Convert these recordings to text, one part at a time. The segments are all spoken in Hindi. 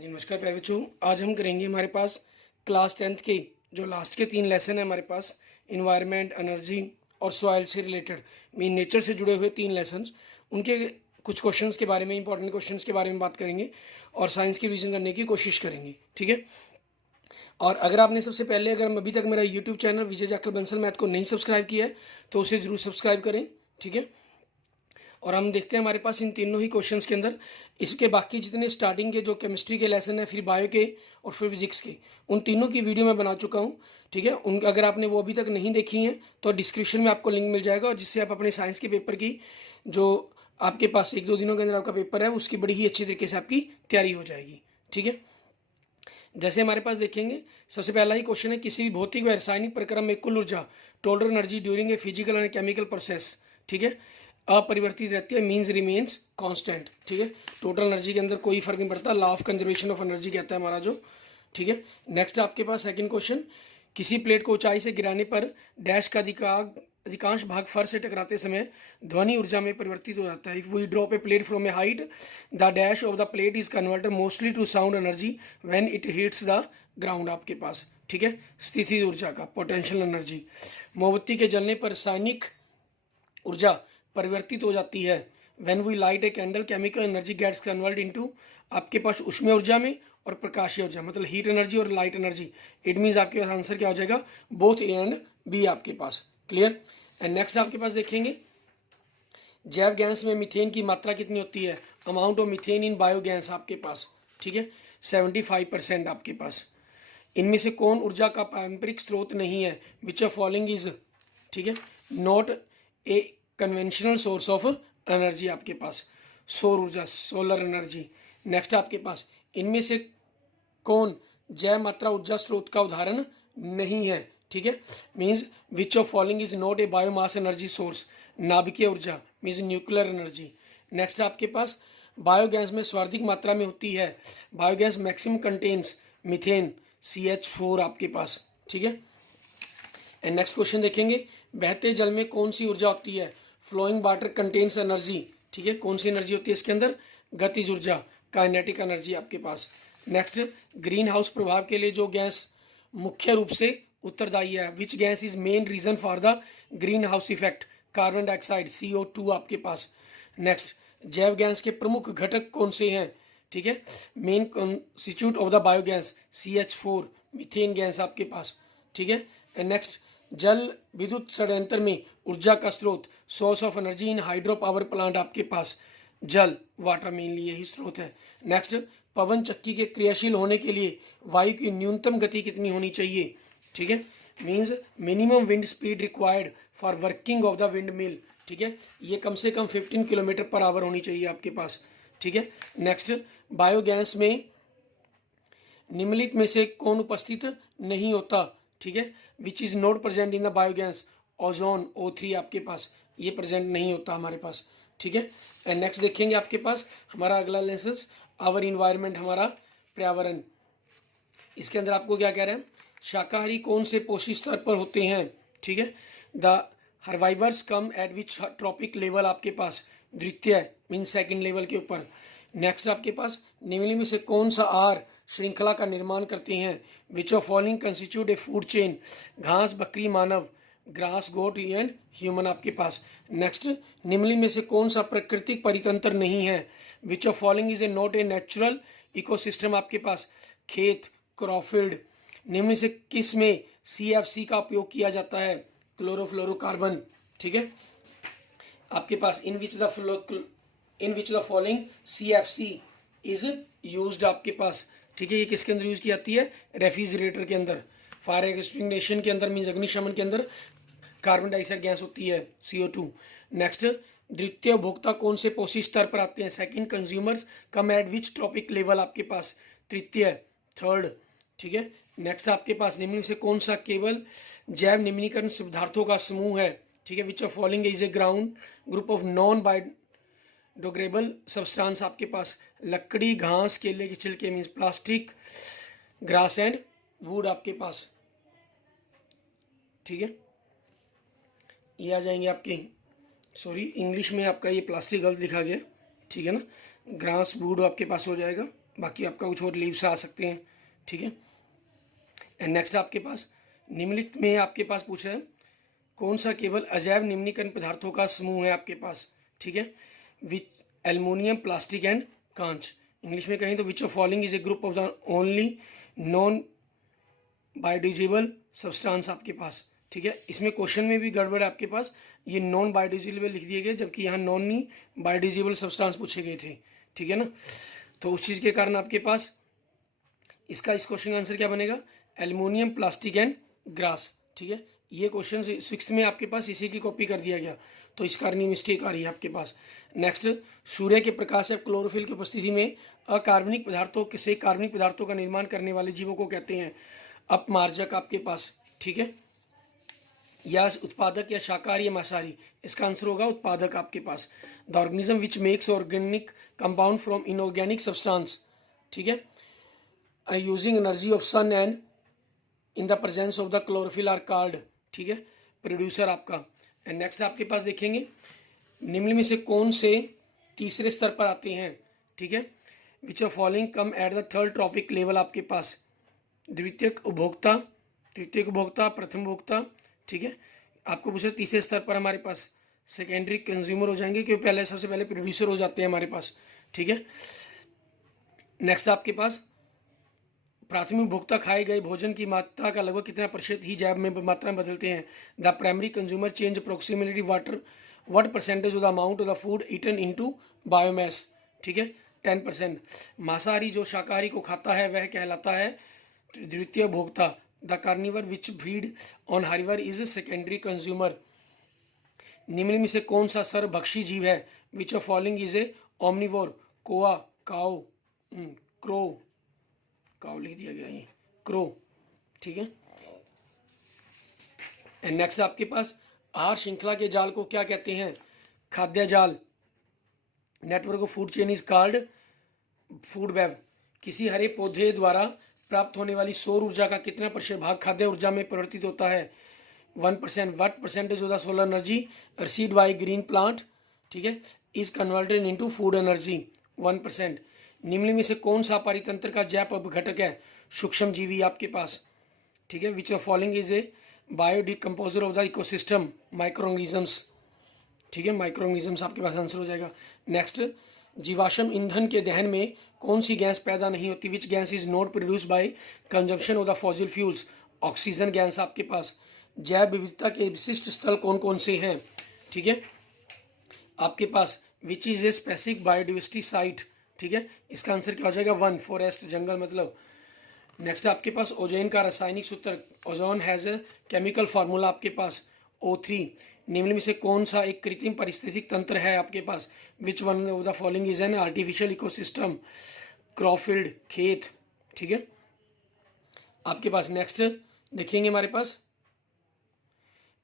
जी नमस्कार प्यारे बच्चों। आज हम करेंगे हमारे पास क्लास 10th के जो लास्ट के 3 लेसन है हमारे पास इन्वायरमेंट, एनर्जी और सॉइल से रिलेटेड मीन नेचर से जुड़े हुए 3 लेसन्स, उनके कुछ क्वेश्चंस के बारे में, इंपॉर्टेंट क्वेश्चंस के बारे में बात करेंगे और साइंस की रिवीजन करने की कोशिश करेंगे। ठीक है। और अगर आपने सबसे पहले अगर अभी तक मेरा यूट्यूब चैनल विजय जाखड़ बंसल मैथ को नहीं सब्सक्राइब किया है तो उसे ज़रूर सब्सक्राइब करें। ठीक है। और हम देखते हैं हमारे पास इन तीनों ही क्वेश्चंस के अंदर इसके बाकी जितने स्टार्टिंग के जो केमिस्ट्री के लेसन है, फिर बायो के और फिर फिजिक्स के, उन तीनों की वीडियो मैं बना चुका हूं। ठीक है। उन अगर आपने वो अभी तक नहीं देखी हैं तो डिस्क्रिप्शन में आपको लिंक मिल जाएगा और जिससे आप अपने साइंस के पेपर की जो आपके पास 1-2 दिनों के अंदर आपका पेपर है उसकी बड़ी ही अच्छी तरीके से आपकी तैयारी हो जाएगी। ठीक है। जैसे हमारे पास देखेंगे सबसे पहला ही क्वेश्चन है, किसी भी भौतिक व रासायनिक प्रक्रम में कुल ऊर्जा total energy during a physical and chemical process, ठीक है, अपरिवर्तित रहती है, मीन्स रिमेन्स कांस्टेंट। ठीक है। टोटल एनर्जी के अंदर कोई फर्क नहीं पड़ता, law of conservation of energy कहता है हमारा जो। ठीक है। नेक्स्ट आपके पास सेकंड क्वेश्चन, किसी प्लेट को ऊंचाई से गिराने पर डैश का अधिकांश भाग फर्श से टकराते समय ध्वनि ऊर्जा में परिवर्तित हो जाता है। If we drop a plate from a height the dash of the plate is converted mostly to sound energy when it hits the ground आपके पास। ठीक है। स्थिति ऊर्जा का पोटेंशियल एनर्जी। मोमबत्ती के जलने पर रासायनिक ऊर्जा परिवर्तित हो जाती है। When we light a candle chemical energy gets convert into आपके पास ऊष्मीय ऊर्जा में और प्रकाशीय ऊर्जा, मतलब हीट एनर्जी और लाइट एनर्जी। इट मीन्स आपके पास आंसर क्या हो जाएगा, बोथ ए एंड बी आपके पास। क्लियर। एंड नेक्स्ट आपके पास देखेंगे जैव गैस में मीथेन की मात्रा कितनी होती है, amount of methane in biogas आपके पास। ठीक है। 75% आपके पास। इनमें से कौन ऊर्जा का पारंपरिक स्रोत नहीं है, विच ऑफ फॉलोइंग इज, ठीक है, not a conventional source of energy आपके पास, सौर ऊर्जा, सोलर एनर्जी। नेक्स्ट आपके पास इनमें से कौन जैव मात्रा ऊर्जा स्रोत का उदाहरण नहीं है। ठीक है। Means which of following is not a biomass energy source, नाभिकीय ऊर्जा मीन्स न्यूक्लियर एनर्जी। नेक्स्ट आपके पास बायोगैस में सर्वाधिक मात्रा में होती है, biogas maximum contains methane CH4 आपके पास। ठीक है। एंड नेक्स्ट क्वेश्चन देखेंगे, बहते जल में कौन सी ऊर्जा होती है, फ्लोइंग वाटर कंटेन्स एनर्जी। ठीक है। कौन सी एनर्जी होती है इसके अंदर, गतिज ऊर्जा, काइनेटिक एनर्जी आपके पास। नेक्स्ट ग्रीन हाउस प्रभाव के लिए जो गैस मुख्य रूप से उत्तरदायी है, which gas is main reason for the greenhouse effect, carbon dioxide CO2 आपके पास। नेक्स्ट जैव गैस के प्रमुख घटक कौन से हैं। ठीक है। Main constitute of the biogas CH4 methane gas आपके पास। ठीक है। एंड नेक्स्ट जल विद्युत षड्यंत्र में ऊर्जा का स्रोत, source of energy in hydro power plant आपके पास जल, वाटर मेनली यही स्रोत है। नेक्स्ट पवन चक्की के क्रियाशील होने के लिए वायु की न्यूनतम गति कितनी होनी चाहिए। ठीक है। Means minimum wind speed required for working of the wind mill. ठीक है। ये कम से कम 15 किलोमीटर पर आवर होनी चाहिए आपके पास। ठीक है। नेक्स्ट बायोगैस में निम्नलिखित में से कौन उपस्थित नहीं होता। ठीक है। Which is not present in the biogas, ozone O3 आपके पास ये प्रेजेंट नहीं होता हमारे पास। ठीक है। एंड नेक्स्ट देखेंगे आपके पास हमारा अगला लेसन, आवर इन्वायरमेंट, हमारा पर्यावरण। इसके अंदर आपको क्या कह रहे हैं, शाकाहारी कौन से पोषी स्तर पर होते हैं। ठीक है। The herbivores come at which trophic level आपके पास, द्वितीय मीन सेकंड लेवल के ऊपर। नेक्स्ट आपके पास निम्नलिखित में से कौन सा आहार श्रृंखला का निर्माण करते हैं, विच of following constitute A food chain, घास, बकरी, मानव, ग्रास, गोट एंड ह्यूमन आपके पास। नेक्स्ट निम्नलिखित में से कौन सा प्राकृतिक परितंत्र नहीं है, which of following is A not a natural ecosystem आपके पास, खेत, क्रॉपफील्ड। निम्न से किस में CFC का उपयोग किया जाता है, क्लोरोफ्लोरोकार्बन। ठीक है। आपके पास in which the following CFC is used आपके पास। ठीक है। ये किसके अंदर यूज की जाती है, रेफ्रिजरेटर के अंदर, फायर एक्सटिंग्विशन के अंदर मीन्स अग्निशमन के अंदर कार्बन डाइऑक्साइड गैस होती है CO2। नेक्स्ट द्वितीय उपभोक्ता कौन से पोषी स्तर पर आते हैं, second consumers come at which trophic level आपके पास, तृतीय, थर्ड। ठीक है। नेक्स्ट आपके पास निम्न से कौन सा केवल जैव निम्नीकरण पदार्थों का समूह है। ठीक है। Which of following is A ground group of non biodegradable substance आपके पास, लकड़ी, घास, केले के छिलके means plastic, grass and would आपके पास। ठीक है। ये आ जाएंगे आपके, सॉरी इंग्लिश में आपका ये प्लास्टिक गलत लिखा गया। ठीक है ना, ग्रास वुड आपके पास हो जाएगा, बाकी आपका कुछ और लीव से आ सकते हैं, ठीक है। एंड नेक्स्ट आपके पास निम्नलिखित में आपके पास पूछा है कौन सा केवल अजैव निम्नीकरण पदार्थों का समूह है आपके पास, ठीक है। विच एल्युमिनियम, प्लास्टिक एंड कांच। इंग्लिश में कहें तो which of following is a group of the only non biodegradable substance आपके पास, ठीक है। इसमें क्वेश्चन में भी गड़बड़ है आपके पास, ये नॉन बायोडिजिबल लिख दिए गए जबकि यहाँ नॉन नहीं बायोडिजिबल सब्सटेंस पूछे गए थे, ठीक है ना। तो उस चीज़ के कारण आपके पास इसका इस क्वेश्चन का आंसर क्या बनेगा, एल्युमिनियम, प्लास्टिक एंड ग्रास, ठीक है। ये क्वेश्चन 6th में आपके पास इसी की कॉपी कर दिया गया, तो इस कारण ये मिस्टेक आ रही है आपके पास। नेक्स्ट, सूर्य के प्रकाश या क्लोरोफिल की उपस्थिति में अकार्बनिक पदार्थों से कार्बनिक पदार्थों का निर्माण करने वाले जीवों को कहते हैं अपमार्जक आपके पास, ठीक है, या उत्पादक या शाकाहारी या मांसाहारी। इसका आंसर होगा उत्पादक आपके पास। The organism which makes organic compound from inorganic substance, ठीक है, using energy of sun and in the presence of the chlorophyll are called, ठीक है, प्रोड्यूसर आपका। एंड नेक्स्ट आपके पास देखेंगे निम्न में से कौन से तीसरे स्तर पर आते हैं, ठीक है, which of following come at the third trophic level आपके पास, द्वितीयक उपभोक्ता, तृतीयक उपभोक्ता, प्रथम उपभोक्ता, ठीक है। आपको पूछे तीसरे स्तर पर हमारे पास सेकेंडरी कंज्यूमर हो जाएंगे क्योंकि पहले सबसे पहले प्रोड्यूसर हो जाते हैं हमारे पास, ठीक है। नेक्स्ट आपके पास प्राथमिक उपभोक्ता खाए गए भोजन की मात्रा का लगभग कितना प्रतिशत ही जैव में मात्रा में बदलते हैं। The primary consumer change approximately what percentage of the amount of the food eaten into biomass, ठीक है, 10%। मांसाहारी जो शाकाहारी को खाता है वह कहलाता है द्वितीय उपभोक्ता। The carnivore which feed on herbivore is secondary consumer. निम्न में से कौन सा सर्वभक्षी जीव है, which of following is a omnivore, कोआ, काऊ, क्रो, काऊ लिख दिया गया ये, क्रो, ठीक है। एंड नेक्स्ट आपके पास आहार श्रृंखला के जाल को क्या कहते हैं, खाद्य जाल। Network of food chain is called food web. किसी हरे पौधे द्वारा प्राप्त होने वाली सौर ऊर्जा का कितना प्रतिशत भाग खाद्य ऊर्जा में परिवर्तित होता है, 1%। What percentage of the solar energy received by green plant, ठीक है, is converted into food energy, 1%। निम्न में से कौन सा परितंत्र का जैव अपघटक है, सूक्ष्म जीवी आपके पास, ठीक है, which of following is a biodecomposer of the ecosystem, microorganisms, ठीक है, माइक्रोऑर्गेनिजम्स आपके पास आंसर हो जाएगा। नेक्स्ट, जीवाश्म ईंधन के दहन में कौन सी गैस पैदा नहीं होती, विच gas is not produce by consumption of the fossil fuels, oxygen gas आपके पास। जैव विविधता के विशिष्ट स्थल कौन कौन से हैं, ठीक है, आपके पास which is a specific biodiversity site, ठीक है, इसका आंसर क्या हो जाएगा, 1, फॉरेस्ट, जंगल मतलब। नेक्स्ट आपके पास ओजोन का रासायनिक सूत्र, ozone has a chemical formula आपके पास O3। निम्न में से कौन सा एक कृत्रिम पारिस्थितिक तंत्र है आपके पास, which one of the following is an artificial ecosystem, crop field, खेत, ठीक है, आपके पास। नेक्स्ट देखेंगे हमारे पास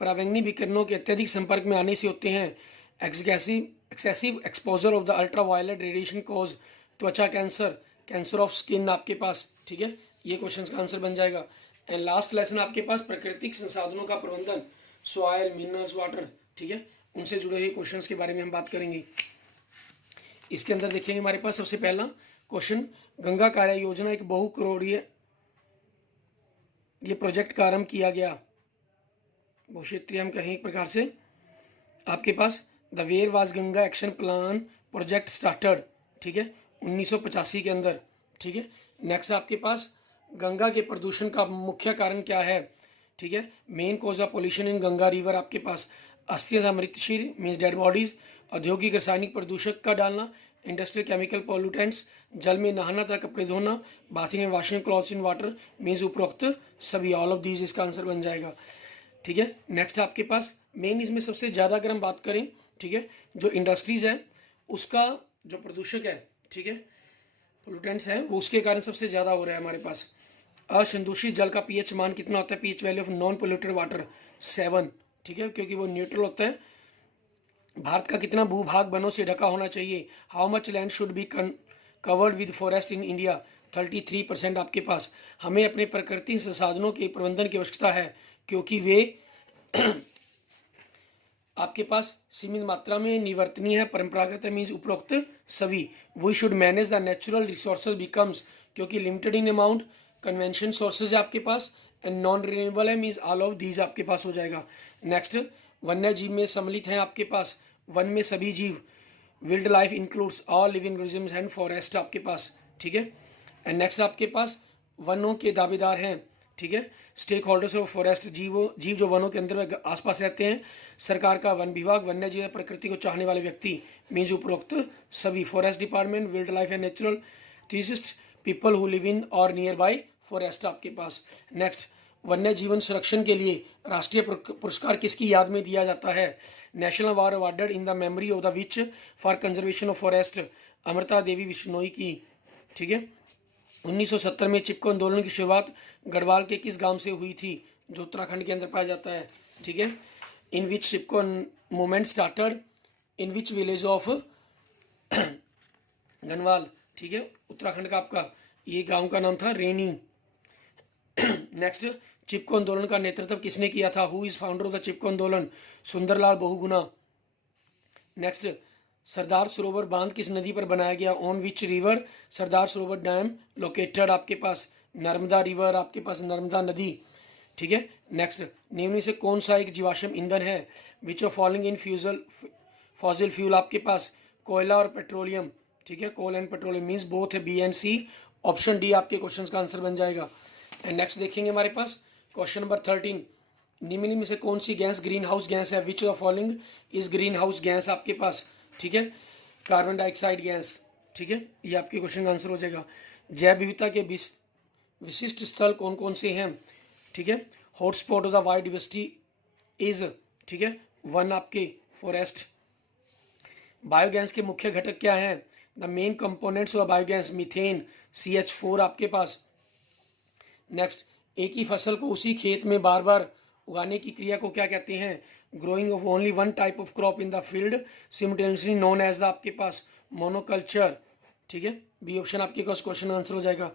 परावैंगनी विकिरणों के अत्यधिक संपर्क में आने से होते हैं excessive exposure of the ultraviolet radiation cause त्वचा कैंसर, कैंसर ऑफ स्किन आपके पास, ठीक है, ये क्वेश्चन का आंसर बन जाएगा। एंड लास्ट लेसन आपके पास प्राकृतिक संसाधनों का प्रबंधन, सॉइल, मिनरल्स, वाटर, ठीक है, उनसे जुड़े हुए क्वेश्चंस के बारे में हम बात करेंगे। इसके अंदर देखेंगे हमारे पास सबसे पहला क्वेश्चन, गंगा कार्य योजना एक बहुकरोड़ीय ये प्रोजेक्ट का आरंभ किया गया, बहुक्षेत्रीय हम कहें एक प्रकार से। आपके पास the where was Ganga action plan project started, ठीक है, 1985 के अंदर, ठीक है। नेक्स्ट आपके पास गंगा के प्रदूषण का मुख्य कारण क्या है, ठीक है, main cause of pollution in Ganga river आपके पास अस्थियां मृतशील मीन्स डेड बॉडीज, औद्योगिक रासायनिक प्रदूषक का डालना, इंडस्ट्रियल केमिकल पॉल्यूटेंट्स, जल में नहाना तथा कपड़े धोना, bathing and washing clothes in water means उपरोक्त सभी, ऑल ऑफ दीज इसका आंसर बन जाएगा, ठीक है। नेक्स्ट आपके पास मेन इसमें सबसे ज़्यादा अगर हम बात करें, ठीक है, जो इंडस्ट्रीज़ है उसका जो प्रदूषक है, ठीक है, पोल्यूटेंट्स है, वो उसके कारण सबसे ज़्यादा हो रहा है हमारे पास। असंदूषित जल का पीएच मान कितना होता है, pH value of non polluted water 7, ठीक है, क्योंकि वो न्यूट्रल होता है। भारत का कितना भूभाग वनों से ढका होना चाहिए, how much land should be covered with forest in India, 33% आपके पास। हमें अपने प्राकृतिक संसाधनों के प्रबंधन की आवश्यकता है क्योंकि वे आपके पास सीमित मात्रा में, निवर्तनीय है, परंपरागत है मीन्स उपरोक्त सभी। We should manage the natural resources becomes, क्योंकि limited in amount, convention sources है आपके पास, एंड नॉन रिन्यूएबल है मीन्स ऑल ऑफ दीज आपके पास हो जाएगा। नेक्स्ट, वन्य जीव में सम्मिलित हैं आपके पास, वन में सभी जीव, wildlife includes all living organisms and forest आपके पास, ठीक है। एंड नेक्स्ट आपके पास वनों के दावेदार हैं, ठीक है, स्टेक होल्डर्स ऑफ फॉरेस्ट, जीव जो वनों के अंदर आसपास रहते हैं, सरकार का वन विभाग, वन्य जीव प्रकृति को चाहने वाले व्यक्ति मीन्स उपरोक्त सभी, forest department, wild life and natural थीसिस्ट, पीपल हु लिव इन और नियर बाय फॉरेस्ट आपके पास। नेक्स्ट, वन्य जीवन संरक्षण के लिए राष्ट्रीय पुरस्कार किसकी याद में दिया जाता है? National award awarded in the memory of the which for conservation of forest, Amrita Devi Bishnoi की, ठीक है। 1970 में चिपको आंदोलन की शुरुआत गढ़वाल के किस गांव से हुई थी, जो उत्तराखंड के अंदर पाया जाता है, ठीक है। In which Chipko movement started, in which village of Ganwal, ठीक है, उत्तराखंड का आपका ये गांव का नाम था रेनी। नेक्स्ट, चिपको आंदोलन का नेतृत्व किसने किया था? Who is founder of the Chipko आंदोलन? सुंदरलाल बहुगुणा। नेक्स्ट, सरदार सरोवर बांध किस नदी पर बनाया गया? On which river Sardar Sarovar dam located आपके पास? नर्मदा रिवर आपके पास, नर्मदा नदी, ठीक है। नेक्स्ट, निम्न में से कौन सा एक जीवाश्म ईंधन है? Which of following in fossil fuel आपके पास? कोयला और पेट्रोलियम, ठीक है, coal and petroleum means both है, B and C, option D आपके क्वेश्चन का आंसर बन जाएगा। एंड नेक्स्ट देखेंगे हमारे पास क्वेश्चन नंबर 13, निम्न में से कौन सी गैस ग्रीन हाउस गैस है? Which of following is green house gas आपके पास, ठीक है, कार्बन डाइऑक्साइड गैस, ठीक है, ये आपके क्वेश्चन का आंसर हो जाएगा। जैव विविधता के विशिष्ट स्थल कौन कौन से हैं, ठीक है, hotspot of the biodiversity is, ठीक है, वन आपके फॉरेस्ट। बायोगैस के मुख्य घटक क्या हैं? The main components of biogas, methane, CH4 आपके पास। नेक्स्ट, एक ही फसल को उसी खेत में बार बार उगाने की क्रिया को क्या कहते हैं? Growing of only one type of crop in the field simultaneously known as the आपके पास मोनोकल्चर, ठीक है, बी ऑप्शन आपके पास क्वेश्चन आंसर हो जाएगा।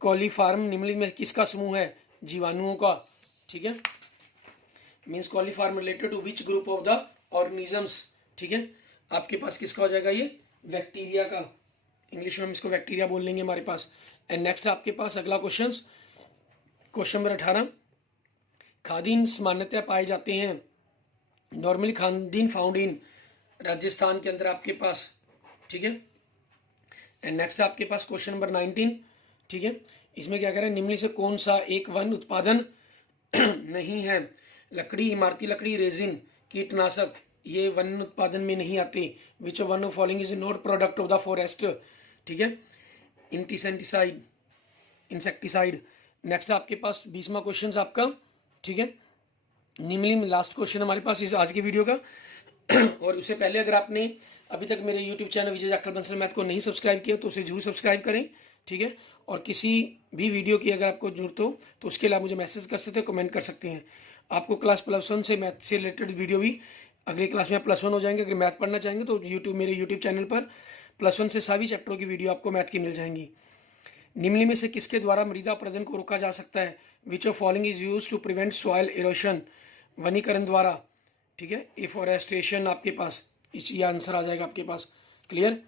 कॉलीफार्म निम्नलिखित में किसका समूह है? जीवाणुओं का, ठीक है, means coliform related to which group of the organisms, ठीक है, आपके पास किसका हो जाएगा? ये बैक्टीरिया का, इंग्लिश में हम इसको बैक्टीरिया बोल लेंगे हमारे पास। एंड नेक्स्ट आपके पास अगला क्वेश्चन नंबर 18, खादीन सामान्यतः पाए जाते हैं, नॉर्मली खादीन फाउंड इन राजस्थान के अंदर आपके पास, ठीक है। एंड नेक्स्ट आपके पास क्वेश्चन नंबर 19, ठीक है, इसमें क्या कह रहे हैं? निम्न से कौन सा एक वन उत्पादन नहीं है? लकड़ी, इमारती लकड़ी, रेजिन, कीटनाशक, ये वन उत्पादन में नहीं आते। Which of one of following is not product of the forest, ठीक है, इंसेक्टिसाइड। नेक्स्ट आपके पास 20वां क्वेश्चन आपका, ठीक है, निम्नलिखित में लास्ट क्वेश्चन हमारे पास इस आज की वीडियो का। और उससे पहले अगर आपने अभी तक मेरे यूट्यूब चैनल विजय जाखड़ बंसल मैथ को नहीं सब्सक्राइब किया तो उसे जरूर सब्सक्राइब करें, ठीक है। और किसी भी वीडियो की अगर आपको जरूरत हो तो उसके लिए आप मुझे मैसेज कर सकते हैं, कमेंट कर सकते हैं। आपको क्लास +1 से मैथ से रिलेटेड वीडियो भी अगली क्लास में +1 हो जाएंगे। अगर मैथ पढ़ना चाहेंगे तो मेरे यूट्यूब चैनल पर +1 से सभी चैप्टरों की वीडियो आपको मैथ की मिल जाएंगी। निम्न में से किसके द्वारा मृदा अपरदन को रोका जा सकता है? Which of following is use to prevent soil erosion? वनीकरण द्वारा, ठीक है, एफॉरेस्टेशन आपके पास, ये आंसर आ जाएगा आपके पास। Clear?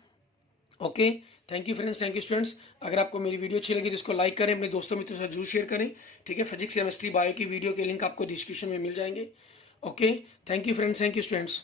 Okay, thank you friends, thank you students. अगर आपको मेरी वीडियो अच्छी लगी तो इसको लाइक करें, अपने दोस्तों मित्रों के साथ जरूर शेयर करें, ठीक है। फिजिक्स, केमिस्ट्री, बायो की वीडियो के लिंक आपको डिस्क्रिप्शन में मिल जाएंगे। Okay, thank you friends, thank you students.